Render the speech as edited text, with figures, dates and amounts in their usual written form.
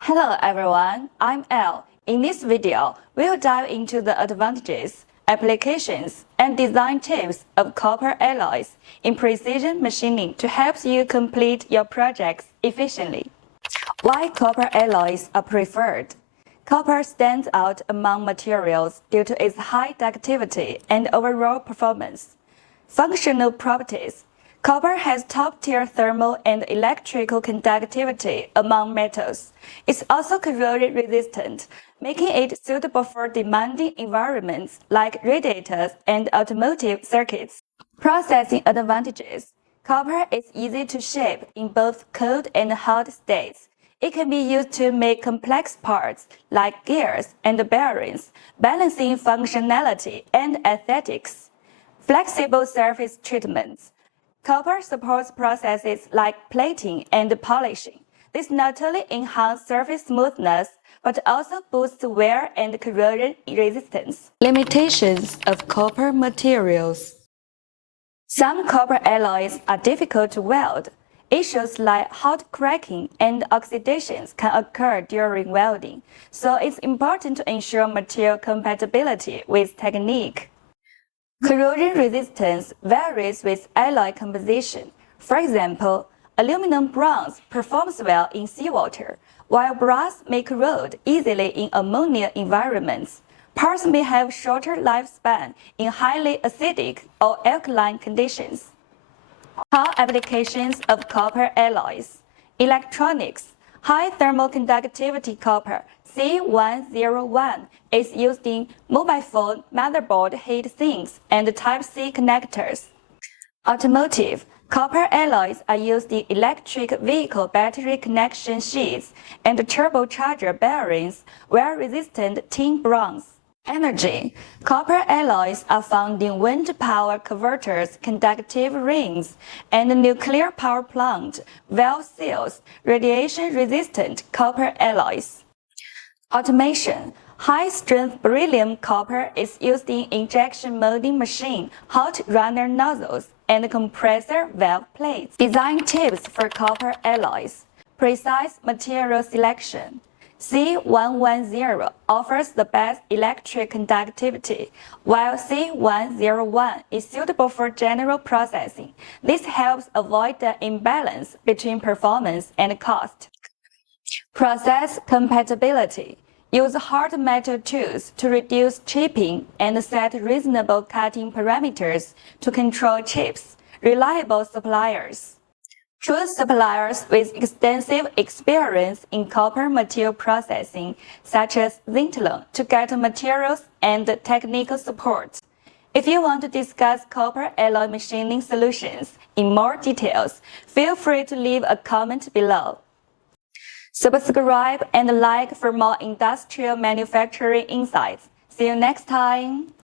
Hello everyone, I'm Elle. In this video, we'll dive into the advantages, applications, and design tips of copper alloys in precision machining to help you complete your projects efficiently. Why copper alloys are preferred? Copper stands out among materials due to its high ductility and overall performance. Functional properties. Copper has top-tier thermal and electrical conductivity among metals. It's also corrosion resistant, making it suitable for demanding environments like radiators and automotive circuits. Processing advantages. Copper is easy to shape in both cold and hot states. It can be used to make complex parts like gears and bearings, balancing functionality and aesthetics. Flexible surface treatments. Copper supports processes like plating and polishing. This not only enhances surface smoothness, but also boosts wear and corrosion resistance. Limitations of copper materials. Some copper alloys are difficult to weld. Issues like hot cracking and oxidations can occur during welding, so it's important to ensure material compatibility with technique. Corrosion resistance varies with alloy composition. For example, aluminum bronze performs well in seawater, while brass may corrode easily in ammonia environments. Parts may have shorter lifespan in highly acidic or alkaline conditions. Core applications of copper alloys. Electronics. High thermal conductivity copper C101 is used in mobile phone motherboard heat sinks and Type-C connectors. Automotive. Copper alloys are used in electric vehicle battery connection sheets and turbocharger bearings, wear-resistant tin bronze. Energy. Copper alloys are found in wind power converters, conductive rings, and nuclear power plant, valve seals, radiation-resistant copper alloys. Automation. High-strength beryllium copper is used in injection molding machine, hot runner nozzles, and compressor valve plates. Design tips for copper alloys. Precise material selection. C110 offers the best electric conductivity, while C101 is suitable for general processing. This helps avoid the imbalance between performance and cost. Process compatibility. Use hard metal tools to reduce chipping and set reasonable cutting parameters to control chips. Reliable suppliers. Choose suppliers with extensive experience in copper material processing, such as Zintilon, to get materials and technical support. If you want to discuss copper alloy machining solutions in more details, feel free to leave a comment below. Subscribe and like for more industrial manufacturing insights. See you next time!